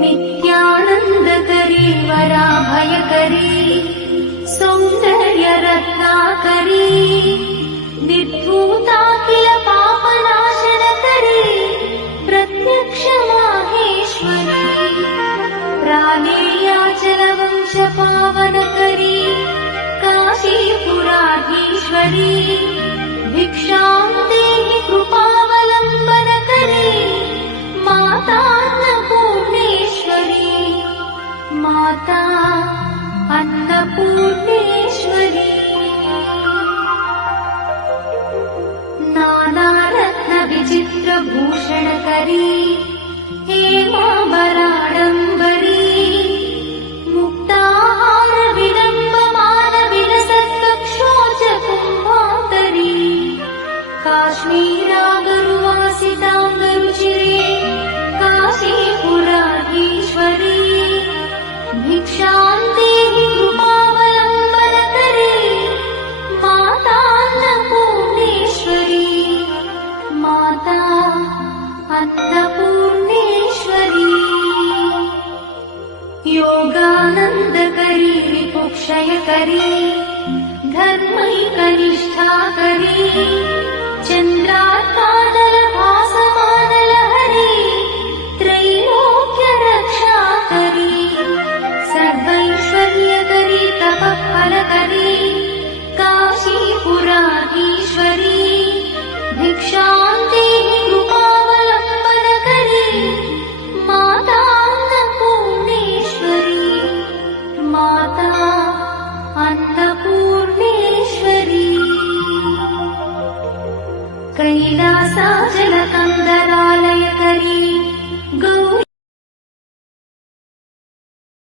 नित्यानन्दकरी वराभयकरी सौन्दर्यरत्नाकरी निर्धूताखिल पापनाशनकरी प्रत्यक्ष माहेश्वरी प्राणेयाचलवंशपावनकरी काशीपुराधीश्वरी भिक्षां देहि कृपावलम्बनकरी माता अन्नपूर्णेश्वरी माता अन्नपूर्णेश्वरी नानारत्नविचित्रभूषणकरी हेमाम्बराडम्बरी मुक्ताहारविलम्बमानविलसत्कक्षोजकुम्भान्तरी काश्मीरागरुवासिताङ्गरुचिरे काशीपुराधीश्वरी भिक्षां देहि कृपावलम्बनकरी माता अन्नपूर्णेश्वरी माता अन्नपूर्णेश्वरी योगानन्दकरी रिपुक्षयकरी धर्मैकनिष्ठाकरी